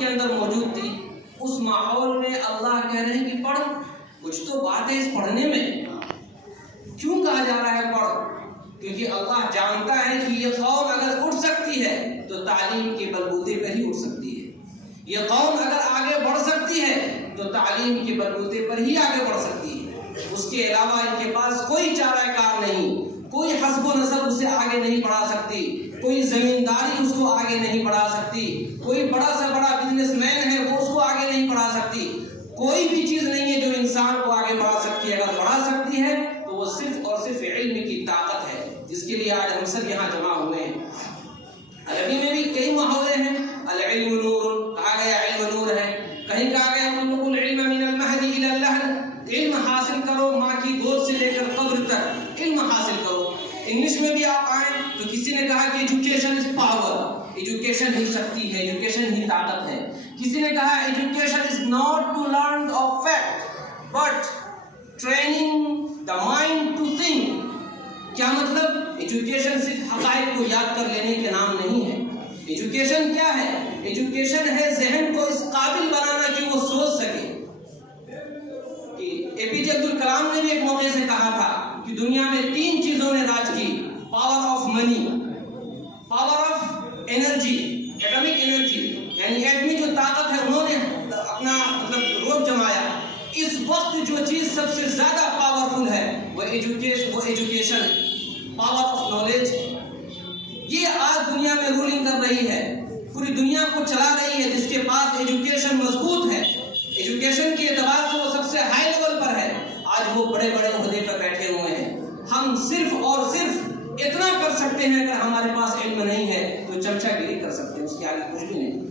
کے اندر موجود تھی، اس ماحول میں اللہ کہہ رہے ہیں کہ پڑھ، کچھ تو بات ہے اس پڑھنے میں۔ کیوں کہا جا رہا ہے پڑھ؟ کیونکہ اللہ جانتا ہے کہ یہ قوم اگر اٹھ سکتی ہے تو تعلیم کے بلبوتے پر ہی اٹھ سکتی ہے، یہ قوم اگر آگے بڑھ سکتی ہے تو تعلیم کے بلبوتے پر ہی آگے بڑھ سکتی ہے۔ اس کے علاوہ ان کے پاس کوئی چارہ کار نہیں، کوئی حسب و نسب اسے آگے نہیں بڑھا سکتی، کوئی زمینداری اس کو آگے نہیں بڑھا سکتی، کوئی بڑا سے بڑا بزنس مین ہے وہ اس کو آگے نہیں بڑھا سکتی۔ کوئی بھی چیز نہیں ہے جو انسان کو آگے بڑھا سکتی ہے۔ اگر بڑھا سکتی ہے تو وہ صرف اور صرف علم کی طاقت ہے، جس کے لیے آج ہم سب یہاں جمع ہوئے ہیں۔ عربی میں بھی کئی محاورے ہیں، العلم نور، کہا گیا علم نور ہے، کہیں کہا گیا طلبوا العلم من المہد الی اللحد، علم حاصل کرو ماں کی گود سے لے کر قبر تک، علم حاصل کرو۔ انگلش میں بھی آپ آئیں تو کسی نے کہا کہ ایجوکیشن از پاور، ایجوکیشن ہی شکتی ہے، ایجوکیشن ہی طاقت ہے۔ کسی نے کہا education is not to learn of fact but training the mind to think. کیا مطلب؟ ایجوکیشن صرف حقائق کو یاد کر لینے کے نام نہیں ہے۔ ایجوکیشن کیا ہے؟ ایجوکیشن ہے ذہن کو اس قابل بنانا کہ وہ سوچ سکے۔ اے پی جے عبد الکلام نے بھی ایک موقع سے کہا تھا کہ دنیا میں 3 چیزوں نے راج کی، power of money, power of energy, atomic energy, یعنی ایٹمی جو طاقت ہے انہوں نے اپنا روپ جمایا۔ اس وقت جو چیز سب سے زیادہ پاورفل ہے وہ ایجوکیشن، پاور آف نالج۔ یہ آج دنیا میں رولنگ کر رہی ہے، پوری دنیا کو چلا رہی ہے۔ جس کے پاس ایجوکیشن مضبوط ہے، ایجوکیشن کے اعتبار سے وہ سب سے ہائی لیول پر ہے، آج وہ بڑے بڑے عہدے پر بیٹھے ہوئے ہیں۔ ہم صرف اور صرف اتنا کر سکتے ہیں، اگر ہمارے پاس علم نہیں ہے تو چمچہ گیری کر سکتے ہیں، اس کے آگے کچھ بھی نہیں۔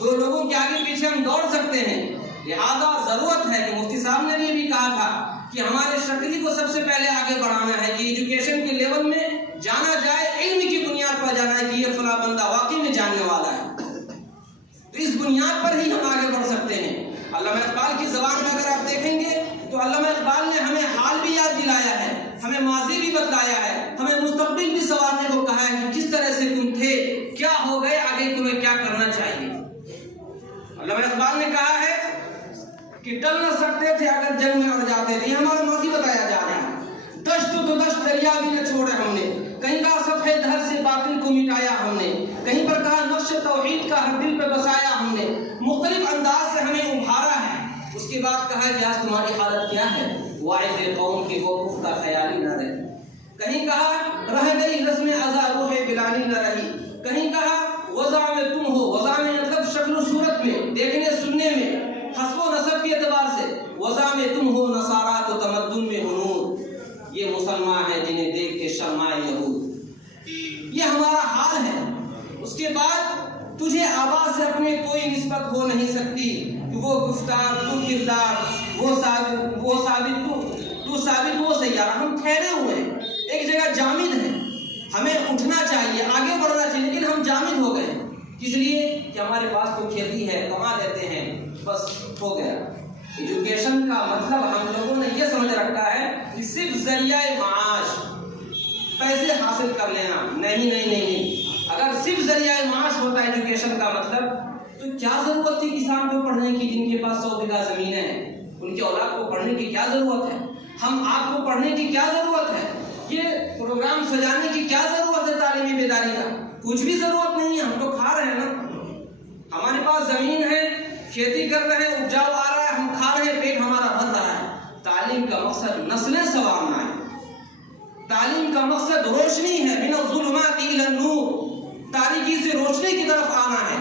2 لوگوں کے آگے پیچھے ہم دوڑ سکتے ہیں۔ لہذا ضرورت ہے کہ مفتی صاحب نے یہ بھی کہا تھا کہ ہمارے شکلی کو سب سے پہلے آگے بڑھانا ہے، کہ ایجوکیشن کے لیول میں جانا جائے، علم کی بنیاد پر جانا ہے کہ یہ فلاں بندہ واقعی میں جاننے والا ہے۔ تو اس بنیاد پر ہی ہم آگے بڑھ سکتے ہیں۔ علامہ اقبال کی زبان میں اگر آپ دیکھیں گے تو علامہ اقبال نے ہمیں حال بھی یاد دلایا ہے، ہمیں ماضی بھی بتلایا ہے، ہمیں مستقبل بھی سنوارنے کو کہا ہے کہ کس طرح سے تم تھے، کیا ہو گئے، آگے تمہیں کیا کرنا چاہیے۔ علامہ اقبال نے کہا ہے کہ ڈر نہ سکتے تھے اگر جنگ میں اڑ جاتے تھے، یہ ہمارا ماضی بتایا جا رہا ہے۔ دشت تو دشت دریا بھی نہ چھوڑے ہم نے، کہیں کہا صفحے دھر سے باطل کو مٹایا ہم نے، کہیں پر کہا نقش توحید کا ہر دل پہ بسایا ہم نے، مختلف انداز سے ہمیں ابھارا ہے۔ اس کے بعد کہا کہ آج تمہاری حالت کیا ہے، واعظ قوم کے وقوف کا خیال ہی نہ رہے۔ کہیں کہا رہ گئی رسم ازا روح بلانی نہ رہی، کہیں کہا وضع میں تم ہو، وضع میں مطلب شکل و صورت میں، دیکھنے سننے میں، حسب و نسب کے اعتبار سے، وضع میں تم ہو نصارا تو تمدن میں ہنور، یہ مسلمان ہیں جنہیں دیکھ کے شرمائے یہود۔ یہ ہمارا حال ہے۔ اس کے بعد تجھے آبا سے اپنے کوئی نسبت ہو نہیں سکتی، کہ وہ گفتار، تو کردار، وہ ثابت تو ثابت وہ سیارہ، ہم ٹھہرے ہوئے ہیں، ایک جگہ جامد ہیں۔ ہمیں اٹھنا چاہیے، آگے بڑھنا چاہیے، لیکن ہم جامد ہو گئے۔ کس لیے؟ کہ ہمارے پاس تو کھیتی ہے، کما لیتے ہیں، بس ہو گیا۔ ایجوکیشن کا مطلب ہم لوگوں نے یہ سمجھ رکھا ہے کہ صرف ذریعہ معاش، پیسے حاصل کر لینا، نہیں۔ اگر صرف ذریعہ معاش ہوتا ہے ایجوکیشن کا مطلب، تو کیا ضرورت تھی کسان کو پڑھنے کی جن کے پاس 100 بیگھہ زمینیں ہیں؟ ان کے اولاد کو پڑھنے کی کیا ضرورت ہے؟ ہم آپ کو پڑھنے کی کیا ضرورت ہے؟ یہ پروگرام سجانے کی کیا ضرورت ہے تعلیمی بیداری کا؟ کچھ بھی ضرورت نہیں ہے، ہم تو کھا رہے ہیں نا، ہمارے پاس زمین ہے، کھیتی کر رہے ہیں، اپجاؤ آ رہا ہے، ہم کھا رہے ہیں، پیٹ ہمارا بھر رہا ہے۔ تعلیم کا مقصد نسلیں سنوارنا ہے، تعلیم کا مقصد روشنی ہے، من الظلمات الی النور، تاریکی سے روشنی کی طرف آنا ہے،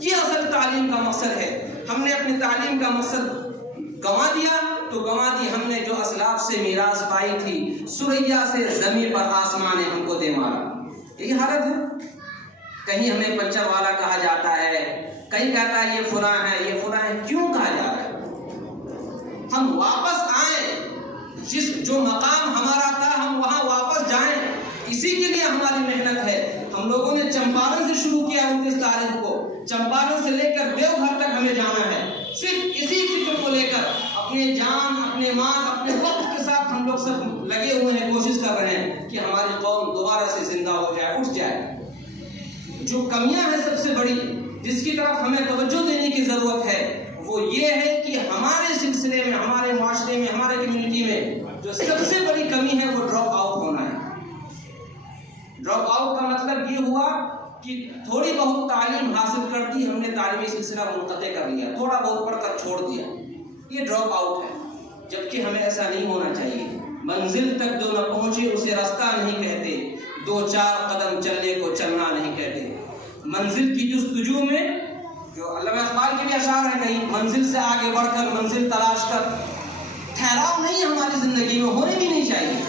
یہ اصل تعلیم کا مقصد ہے۔ ہم نے اپنی تعلیم کا مقصد گنوا دیا تو گنوا دی ہم نے جو اسلاف سے میراث پائی تھی، سریا سے زمین پر آسمان نے ہم کو دے مارا۔ یہی حالت ہے۔ کہیں ہمیں پنچر والا کہا جاتا ہے، کہیں کہتا ہے یہ فلاں ہے، یہ فلاں ہے۔ کیوں کہا جا رہا ہے؟ ہم واپس آئیں، جو مقام ہمارا تھا ہم وہاں واپس جائیں، اسی کے لیے ہماری محنت ہے۔ ہم لوگوں نے چمپارن سے شروع کیا 29 تاریخ کو، چمپارن سے لے کر دیوگھر تک ہمیں جانا ہے، صرف اسی فکر کو لے کر اپنے جان، اپنے مال، اپنے وقت کے ساتھ ہم لوگ سب لگے ہوئے ہیں، کوشش کر رہے ہیں کہ ہماری قوم دوبارہ سے زندہ ہو جائے، اٹھ جائے۔ جو کمیاں ہیں سب سے بڑی، جس کی طرف ضرورت ہے وہ یہ ہے کہ ہمارے سلسلے میں، ہمارے معاشرے میں، ہمارے کمیونٹی میں جو سب سے بڑی کمی ہے وہ ڈراپ آؤٹ ہونا ہے۔ ڈراپ آؤٹ کا مطلب یہ ہوا کہ تھوڑی بہت تعلیم حاصل کر دی، ہم نے تعلیمی سلسلہ منقطع کر لیا، تھوڑا بہت پڑھ کر چھوڑ دیا، یہ ڈراپ آؤٹ ہے۔ جبکہ ہمیں ایسا نہیں ہونا چاہیے۔ منزل تک جو نہ پہنچے اسے راستہ نہیں کہتے، 2-4 قدم چلنے کو چلنا نہیں کہتے۔ منزل کی جستجو میں جو علامہ اقبال کے بھی اشعار ہیں، کہیں منزل سے آگے بڑھ کر منزل تلاش کر، ٹھہراؤ نہیں ہماری زندگی میں ہونے بھی نہیں چاہیے۔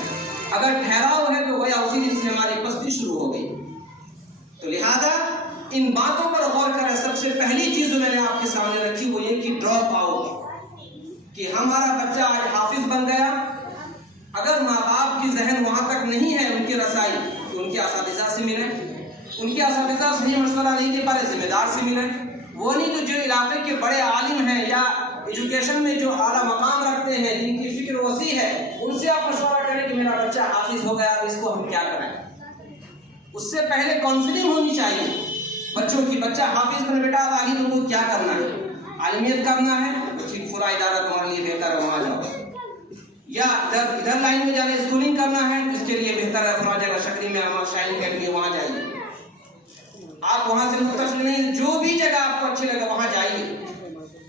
اگر ٹھہراؤ ہے تو گویا اسی دن سے ہماری پستی شروع ہو گئی۔ تو لہذا ان باتوں پر غور کریں۔ سب سے پہلی چیز جو میں نے آپ کے سامنے رکھی وہ یہ کہ ڈراپ آؤٹ، کہ ہمارا بچہ آج حافظ بن گیا، اگر ماں باپ کی ذہن وہاں تک نہیں ہے ان کی رسائی کہ ان کے اساتذہ سے ملیں، ان کے اساتذہ صحیح مشورہ نہیں دے پا رہے، ذمہ دار سے ملیں، وہ نہیں تو جو علاقے کے بڑے عالم ہیں یا ایجوکیشن میں جو اعلیٰ مقام رکھتے ہیں، جن کی فکر وسیع ہے، ان سے آپ مشورہ کریں کہ میرا بچہ حافظ ہو گیا، اب اس کو ہم کیا کریں۔ اس سے پہلے کاؤنسلنگ ہونی چاہیے بچوں کی۔ بچہ حافظ بنے، بیٹا اب آگے تم کو کیا کرنا ہے؟ عالمیت کرنا ہے، ٹھیک، پورا ادارہ تمہارے لیے بہتر ہے، وہاں جاؤ۔ یا ادھر لائن میں جانے اسکولنگ کرنا ہے، اس کے لیے بہتر ہے فلاں جگہ شکری میں شائن اکیڈمی، وہاں جائیے۔ آپ وہاں سے متصل نہیں، جو بھی جگہ آپ کو اچھی لگے وہاں جائیے۔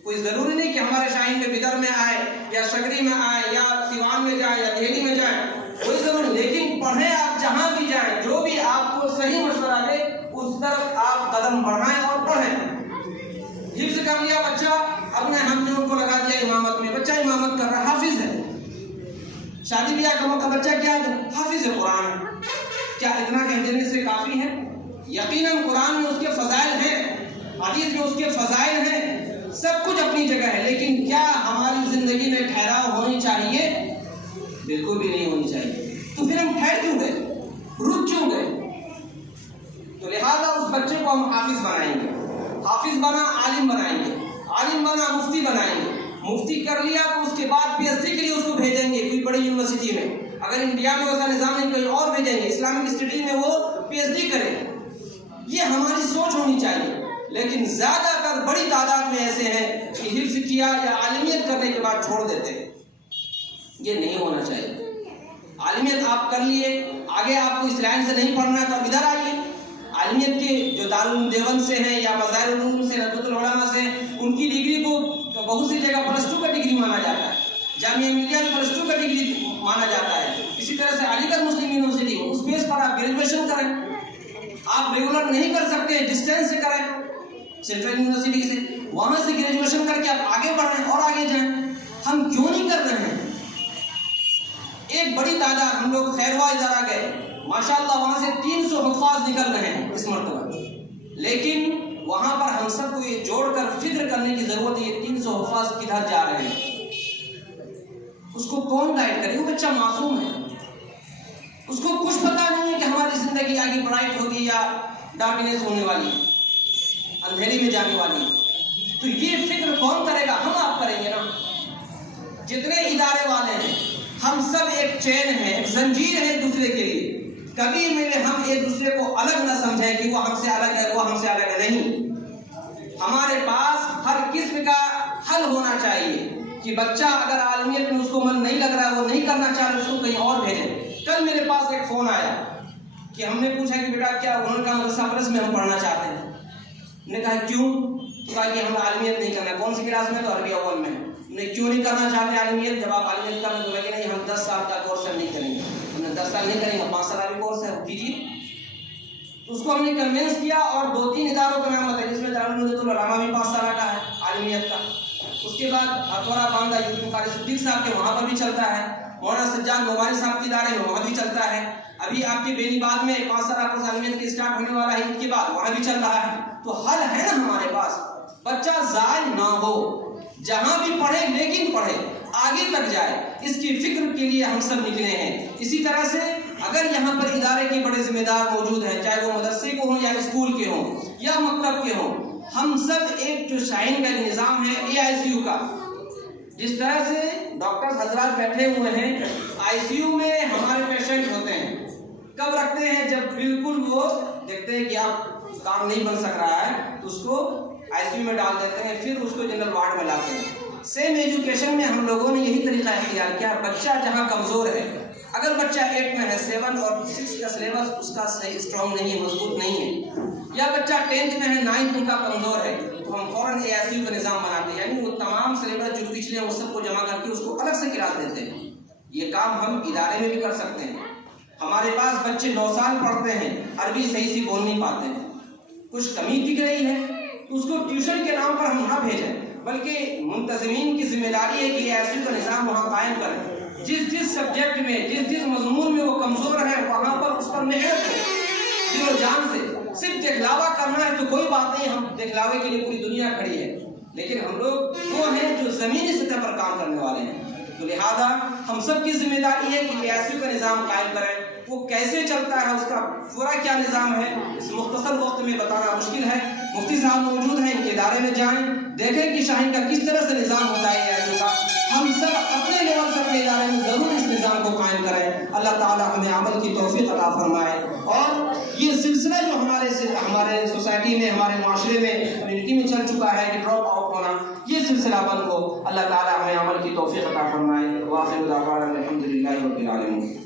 کوئی ضروری نہیں کہ ہمارے شاہین میں بدر میں آئے یا شکری میں آئے یا سیوان میں جائیں یا دہلی میں جائیں، کوئی ضروری، لیکن پڑھیں آپ جہاں بھی جائیں، جو بھی آپ کو صحیح مشورہ دے اس طرف آپ قدم بڑھائیں اور پڑھیں۔ حفظ کر لیا بچہ، اپنے ہم نے ان کو لگا دیا امامت میں، بچہ امامت کر رہا ہے، حافظ ہے۔ شادی بیاہ کا موقع، بچہ کیا ہے؟ حافظ ہے قرآن۔ کیا اتنا کہہ دینے سے کافی ہے؟ یقیناً قرآن میں اس کے فضائل ہیں، حدیث میں اس کے فضائل ہیں، سب کچھ اپنی جگہ ہے، لیکن کیا ہماری زندگی میں ٹھہراؤ ہونی چاہیے؟ بالکل بھی نہیں ہونی چاہیے۔ تو پھر ہم ٹھہر کیوں گئے؟ رک کیوں گئے؟ تو لہذا اس بچے کو ہم حافظ بنائیں گے، حافظ بنا عالم بنائیں گے، عالم بنا مفتی بنائیں گے، مفتی کر لیا تو اس کے بعد پی ایچ ڈی کے لیے اس کو بھیجیں گے کوئی بڑی یونیورسٹی میں، اگر انڈیا میں ویسا نظام نہیں کہیں اور بھیجیں گے، اسلامک اسٹڈی میں وہ پی ایچ ڈی کرے۔ یہ ہماری سوچ ہونی چاہیے، لیکن زیادہ تر بڑی تعداد میں ایسے ہیں کہ حفظ کیا یا عالمیت کرنے کے بعد چھوڑ دیتے ہیں۔ یہ نہیں ہونا چاہیے۔ عالمیت آپ کر لیے، آگے آپ کو اس لائن سے نہیں پڑھنا تو ادھر آئیے۔ عالمیت کے جو دارالعلوم دیوبند سے ہیں یا مظاہر علوم سے، ندوۃ العلماء سے، ان کی ڈگری کو بہت سی جگہ +2 کا ڈگری مانا جاتا ہے، جامعہ ملیہ میں +2 کا ڈگری مانا جاتا ہے۔ اسی طرح سے علی گڑھ مسلم یونیورسٹی، اس بیس پر آپ گریجویشن کریں۔ آپ ریگولر نہیں کر سکتے، ڈسٹینس سے کریں، سینٹرل یونیورسٹی سے، وہاں سے گریجویشن کر کے آپ آگے بڑھیں اور آگے جائیں۔ ہم کیوں نہیں کر رہے ہیں؟ ایک بڑی تعداد، ہم لوگ خیروا ادارہ گئے، ماشاءاللہ وہاں سے 300 حفاظ نکل رہے ہیں اس مرتبہ، لیکن وہاں پر ہم سب کو یہ جوڑ کر فکر کرنے کی ضرورت ہے یہ 300 حفاظ کدھر جا رہے ہیں، اس کو کون گائیڈ کرے؟ وہ بچہ معصوم ہے، اس کو کچھ پتا نہیں ہے کہ ہماری زندگی آگے برائٹ ہوگی یا ڈارکنیس ہونے والی ہے، اندھیری میں جانے والی ہے۔ تو یہ فکر کون کرے گا؟ ہم آپ کریں گے نا۔ جتنے ادارے والے ہیں ہم سب ایک چین ہیں، ایک زنجیر ہے ایک دوسرے کے لیے۔ کبھی ہم ایک دوسرے کو الگ نہ سمجھیں کہ وہ ہم سے الگ ہے، وہ ہم سے الگ ہے، نہیں۔ ہمارے پاس ہر قسم کا حل ہونا چاہیے کہ بچہ اگر عالمیت میں اس کو من نہیں لگ رہا ہے، وہ نہیں کرنا چاہ رہا، اس کو کہیں اور بھیجیں۔ کل میرے پاس ایک فون آیا کہ ہم نے پوچھا کہ بیٹا کیا؟ انہوں نے کہا مدرسہ پرس میں ہم پڑھنا چاہتے ہیں۔ ہم نے کہا کیوں؟ کہا کہ ہم عالمیت نہیں کرنا۔ کون سی کلاس میں؟ تو عربی اول میں۔ ہم نے کیوں نہیں کرنا چاہتے عالمیت؟ جب آپ عالمیت کریں تو لگے نہیں ہم 10 سال کا کورس نہیں کریں گے۔ ہم نے 10 سال نہیں کریں گے، 5 سال کا کورس ہے، وہ کیجیے۔ تو اس کو ہم نے کنوینس کیا اور 2-3 اداروں کا نام بتایا، جس میں دارالعلوم العلماء بھی 5 سال کا ہے عالمیت کا۔ اس کے بعد ہتھوڑا باندھا یوسف قاری صدیق صاحب کے وہاں پر بھی چلتا ہے، مولانا سجاد نعمانی صاحب کے ادارے میں وہاں بھی چلتا ہے۔ ابھی آپ کے بینی بعد میں 5 سال کورس عالمیت کے اسٹارٹ ہونے والا ہے، ان کے بعد وہاں بھی چل رہا ہے۔ تو حل ہے نا ہمارے پاس، بچہ ضائع نہ ہو، جہاں بھی پڑھے لیکن پڑھے، آگے تک جائے، اس کی فکر کے لیے ہم سب نکلے ہیں۔ اسی طرح سے اگر یہاں پر ادارے کے بڑے ذمہ دار موجود ہیں، چاہے وہ مدرسے کے ہوں یا اسکول کے ہوں یا مکتب کے ہوں، ہم سب ایک جو شائن کا نظام ہے AICU کا، جس طرح سے ڈاکٹر حضرات بیٹھے ہوئے ہیں ICU میں ہمارے پیشنٹ ہوتے ہیں، کب رکھتے ہیں؟ جب بالکل وہ دیکھتے ہیں کہ آپ کام نہیں بن سک رہا ہے تو اس کو ICU میں ڈال دیتے ہیں، پھر اس کو جنرل وارڈ میں لاتے ہیں۔ سیم ایجوکیشن میں ہم لوگوں نے یہی طریقہ اختیار کیا، بچہ جہاں کمزور ہے، اگر بچہ 8 میں ہے، 7 اور 6 کا سلیبس اس کا صحیح اسٹرانگ نہیں ہے، مضبوط نہیں ہے، یا بچہ 10th میں ہے، 9th ان کا کمزور ہے، تو ہم فوراً AICU کا نظام بناتے ہیں، یعنی وہ تمام سلیبس جو پچھلے ہیں وہ سب کو جمع کر کے اس کو الگ سے کلاس دیتے ہیں۔ یہ کام ہم ادارے میں بھی کر سکتے ہیں۔ ہمارے پاس بچے 9 سال پڑھتے ہیں، عربی صحیح سے بول نہیں پاتے ہیں، کچھ کمی دکھ رہی ہے تو اس کو ٹیوشن کے نام پر ہم نہ بھیجیں، بلکہ منتظمین کی ذمہ داری ہے کہ AICU کا نظام وہاں قائم کریں۔ جس سبجیکٹ میں، جس مضمون میں وہ کمزور ہے، وہاں پر اس پر محنت ہو دل و جان سے۔ صرف دکھلاوا کرنا ہے تو کوئی بات نہیں، ہم دکھلاوے کے لیے پوری دنیا کھڑی ہے، لیکن ہم لوگ وہ ہیں جو زمینی سطح پر کام کرنے والے ہیں۔ تو لہذا ہم سب کی ذمہ داری ہے کہ AICU کا نظام قائم کریں۔ وہ کیسے چلتا ہے، اس کا پورا کیا نظام ہے، اس مختصر وقت میں بتانا مشکل ہے۔ مفتی صاحب موجود ہیں، ان کے ادارے میں جائیں، دیکھیں کہ شاہین کا کس طرح سے نظام ہوتا ہے AICU کا۔ ہم سب اپنے لیول سے اپنے ادارے میں ضرور اس نظام کو قائم کریں۔ اللہ تعالیٰ ہمیں عمل کی توفیق عطا فرمائے، اور یہ سلسلہ جو ہمارے سوسائٹی میں، ہمارے معاشرے میں، کمیونٹی میں چل چکا ہے کہ ڈراپ آؤٹ ہونا، یہ سلسلہ بند ہو۔ اللہ تعالیٰ ہمیں عمل کی توفیق عطا فرمائے۔ وآخر دعوانا الحمد للہ رب العالمین۔